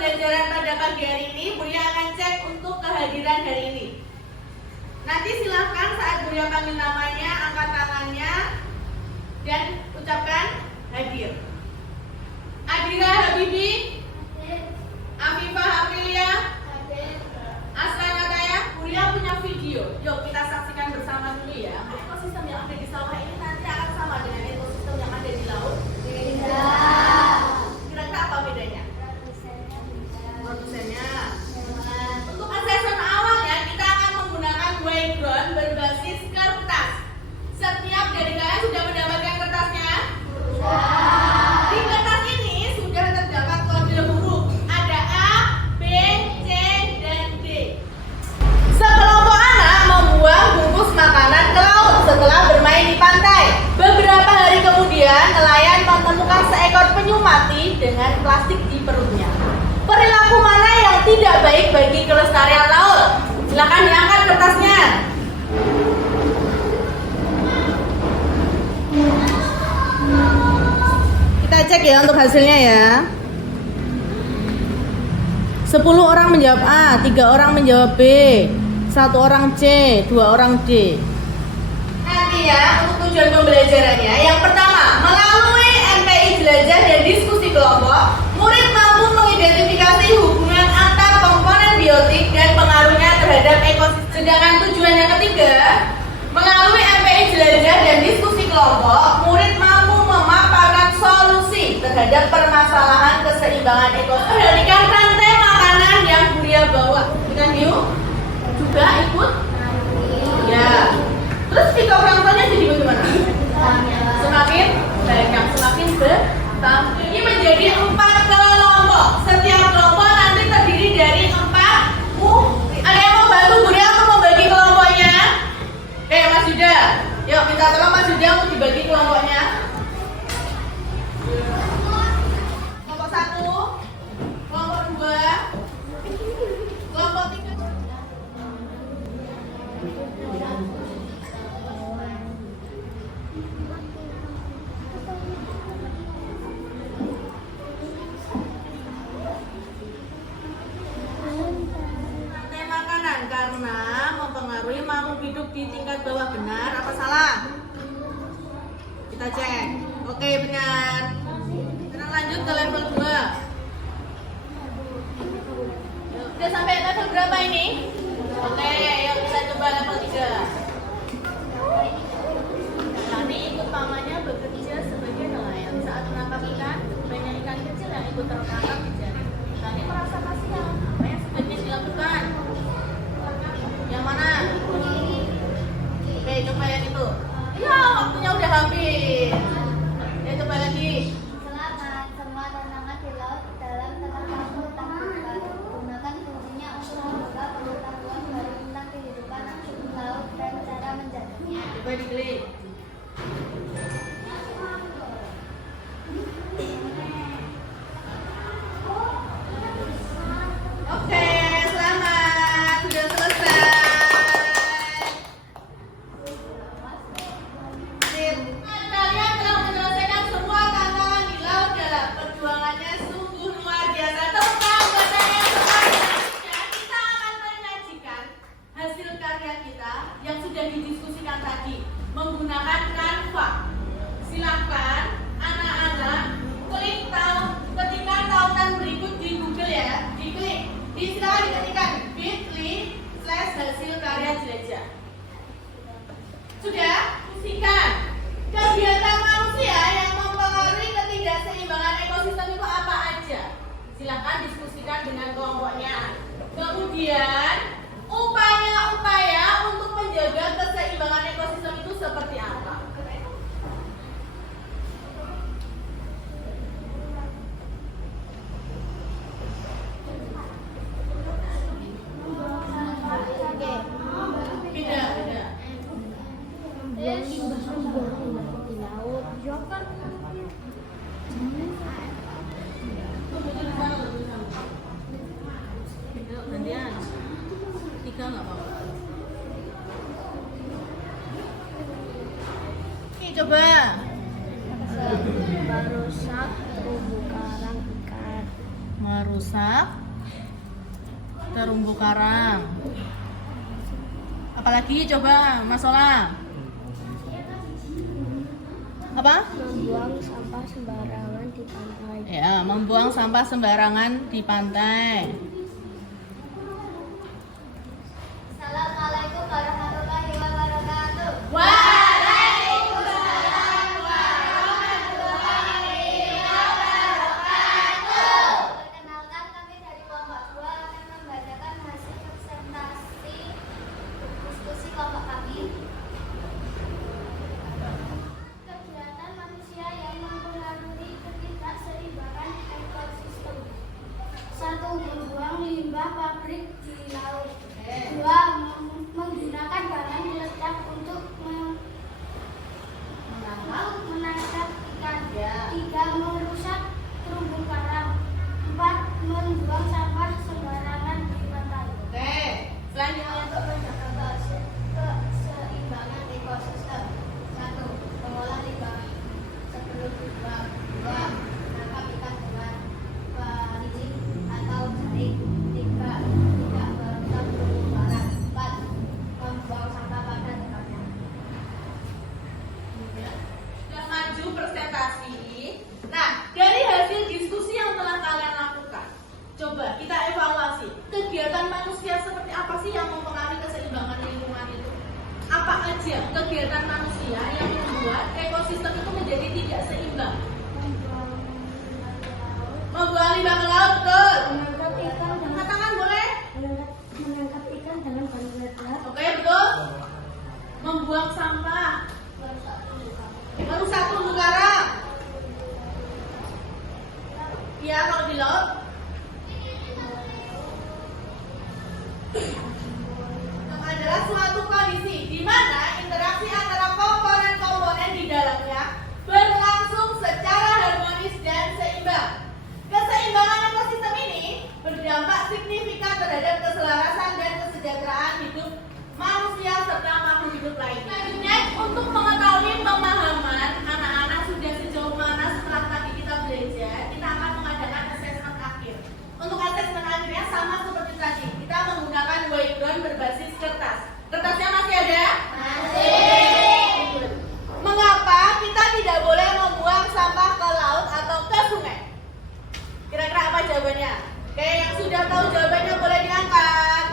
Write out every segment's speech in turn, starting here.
pembelajaran pada pagi hari ini, Buya akan cek untuk kehadiran hari ini. Nanti silahkan saat Buya panggil namanya, angkat tangannya, dan ucapkan hadir. Adira Habibi, Afifah Aprilia, Aslan Ataya. Buya punya video, yuk kita saksikan bersama dulu ya. Ekosistem yang ada di sawah ini nanti akan sama dengan ekosistem yang ada di laut? Beda. Kira-kira apa bedanya? Produsennya. Untuk assessment awalnya kita akan menggunakan background berbasis kertas. Setiap dari kalian sudah mendapatkan kertasnya? Di kertas ini sudah terdapat kode huruf. Ada A, B, C, dan D. Sekelompok anak membuang bungkus makanan ke laut setelah bermain di pantai. Beberapa hari kemudian, nelayan menemukan seekor penyu mati dengan plastik di perutnya. Perilaku mana yang tidak baik bagi kelestarian laut? Silakan diangkat kertasnya. Kita cek ya untuk hasilnya ya. 10 orang menjawab A, 3 orang menjawab B, 1 orang C, 2 orang D. Nanti ya untuk tujuan pembelajarannya, yang pertama, melalui MPI jelajah dan diskusi kelompok, murid mampu mengidentifikasi hubungan antar komponen biotik dan pengaruhnya terhadap ekosistem. Sedangkan tujuan yang ketiga, melalui MPI jelajah dan diskusi kelompok, murid mampu memaparkan solusi terhadap permasalahan keseimbangan ekosistem. Perhatikan rantai makanan yang Buya bawa. Dengan yuk juga ikut. Ya. Terus jika orang tuanya jadi bagaimana? Semakin banyak, semakin bertambah. Ini menjadi 4 kelompok. Setiap kelompok nanti terdiri dari 4 murid. Ada yang mau bantu Buya untuk membagi kelompoknya? Mas Yuda, yuk minta tolong Mas Yuda untuk dibagi kelompoknya. Kelompok 1, kelompok 2, kelompok 3. Rantai makanan karena mempengaruhi makhluk hidup di tingkat bawah, benar apa salah? Kita cek. Oke, benar. Sekarang lanjut ke level 2. Sudah sampai level berapa ini? Oke, yuk kita coba level 3. Kami ikut pamannya bekerja sebagai nelayan. Saat menangkap ikan, banyak ikan kecil yang ikut tertangkap di jaring. Kami merasa kasihan. Apa yang sebaiknya dilakukan? Yang mana? Oke, coba yang itu. Ya, waktunya udah habis. Ya, coba lagi. Selamat, semua tantangan di laut dalam tengah kamu takutkan. Gunakan fungsinya untuk membuka pengetahuan baru tentang kehidupan laut dan cara menjaganya. Coba diklik. Oke, selamat. Sudah selesai. Kalian telah menyelesaikan semua tantangan di laut dalam. Perjuangannya sungguh luar biasa. Tepuk tangan buat saya semua. Dan kita akan menyajikan hasil karya kita yang sudah didiskusikan tadi menggunakan Canva. Silahkan anak-anak klik ketikkan tautan berikut di Google ya. Diklik. Silakan diketikkan bit.ly/hasil karya jelajah. Sudah? Pastikan kegiatan manusia yang mempengaruhi ketidakseimbangan ekosistem itu apa aja? Silakan diskusikan dengan kelompoknya. Kemudian upaya-upaya untuk menjaga keseimbangan ekosistem itu seperti apa? Beda. Di laut, joker. Gantian. 3 nggak apa-apa. Ini coba. Merusak terumbu karang ikan. merusak terumbu karang. Apalagi coba Mas Ola? Apa? Membuang sampah sembarangan di pantai. Ya, membuang sampah sembarangan di pantai. Assalamualaikum warahmatullahi wabarakatuh. Waalaikumsalam warahmatullahi wabarakatuh. Perkenalkan, kami dari kelompok 2 akan membacakan hasil presentasi diskusi kelompok kami. Kegiatan manusia yang mempengaruhi ketidakseimbangan ekosistem. 1. Membuang limbah pabrik di laut. 2. Menggunakan bahan meledak untuk menangkap ikan. 3. Merusak terumbu karang. 4. Membuang sampah sembarangan di pantai. Oke, selanjutnya Untuk menjaga keseimbangan ekosistem. 1. Mengolah limbah sebelum dibuang. 2. Menangkap ikan dengan pancing atau jaring. 3. Tidak merusak terumbu karang. 4. Membuang sampah pada tempatnya. sudah maju presentasi. Nah, dari hasil diskusi yang telah kalian lakukan, coba kita evaluasi kegiatan manusia seperti apa sih yang mempengaruhi keseimbangan lingkungan itu? Apa aja kegiatan manusia yang membuat ekosistem itu menjadi tidak seimbang? Membuang limbah ke laut, betul. Menangkap ikan dengan Katakan boleh? menangkap ikan dengan bahan meledak. Oke, betul. Membuang sampah, merusak terumbu karang. Iya, kalau di laut. Adalah suatu kondisi di mana interaksi antara komponen-komponen di dalamnya berlangsung secara harmonis dan seimbang. Keseimbangan ekosistem ini berdampak signifikan terhadap keselarasan dan kesejahteraan hidup manusia serta makhluk hidup lainnya. Selanjutnya, untuk mengetahui pemahaman anak-anak sudah sejauh mana setelah tadi kita belajar, kita akan mengadakan asesmen akhir. Untuk asesmen akhirnya sama seperti tadi, kita menggunakan whiteboard berbasis kertas. Kertasnya masih ada? Masih. Mengapa kita tidak boleh membuang sampah ke laut atau ke sungai? Kira-kira apa jawabannya? Oke, yang sudah tahu jawabannya boleh diangkat.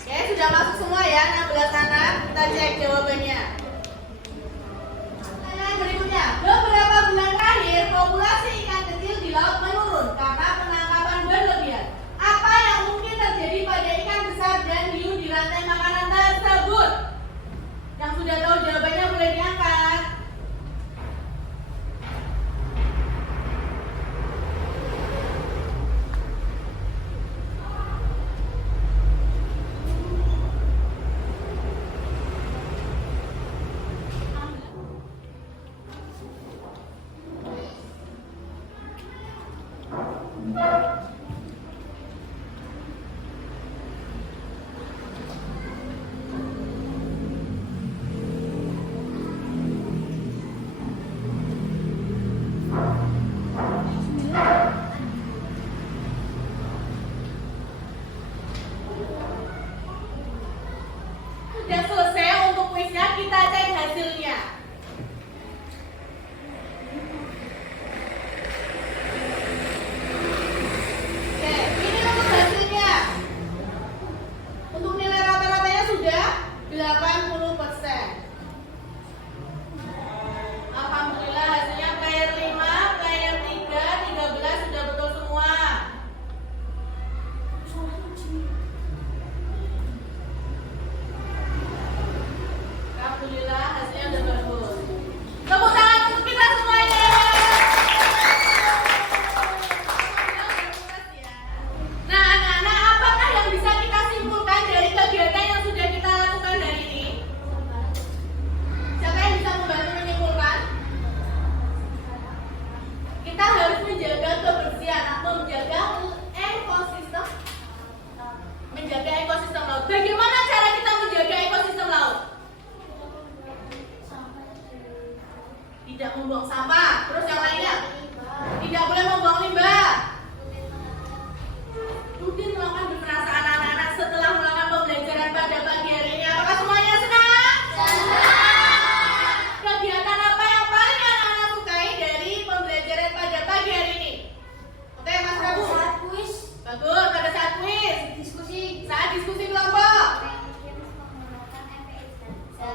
Oke, sudah masuk semua ya 16 anak. Kita cek jawabannya. Pertanyaan berikutnya, beberapa bulan terakhir populasi ikan kecil di laut menurun karena penangkapan berlebihan. Apa yang mungkin terjadi pada ikan besar dan hiu di rantai makanan tersebut? Yang sudah tahu jawabannya boleh diangkat.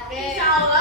Oke. Insya Allah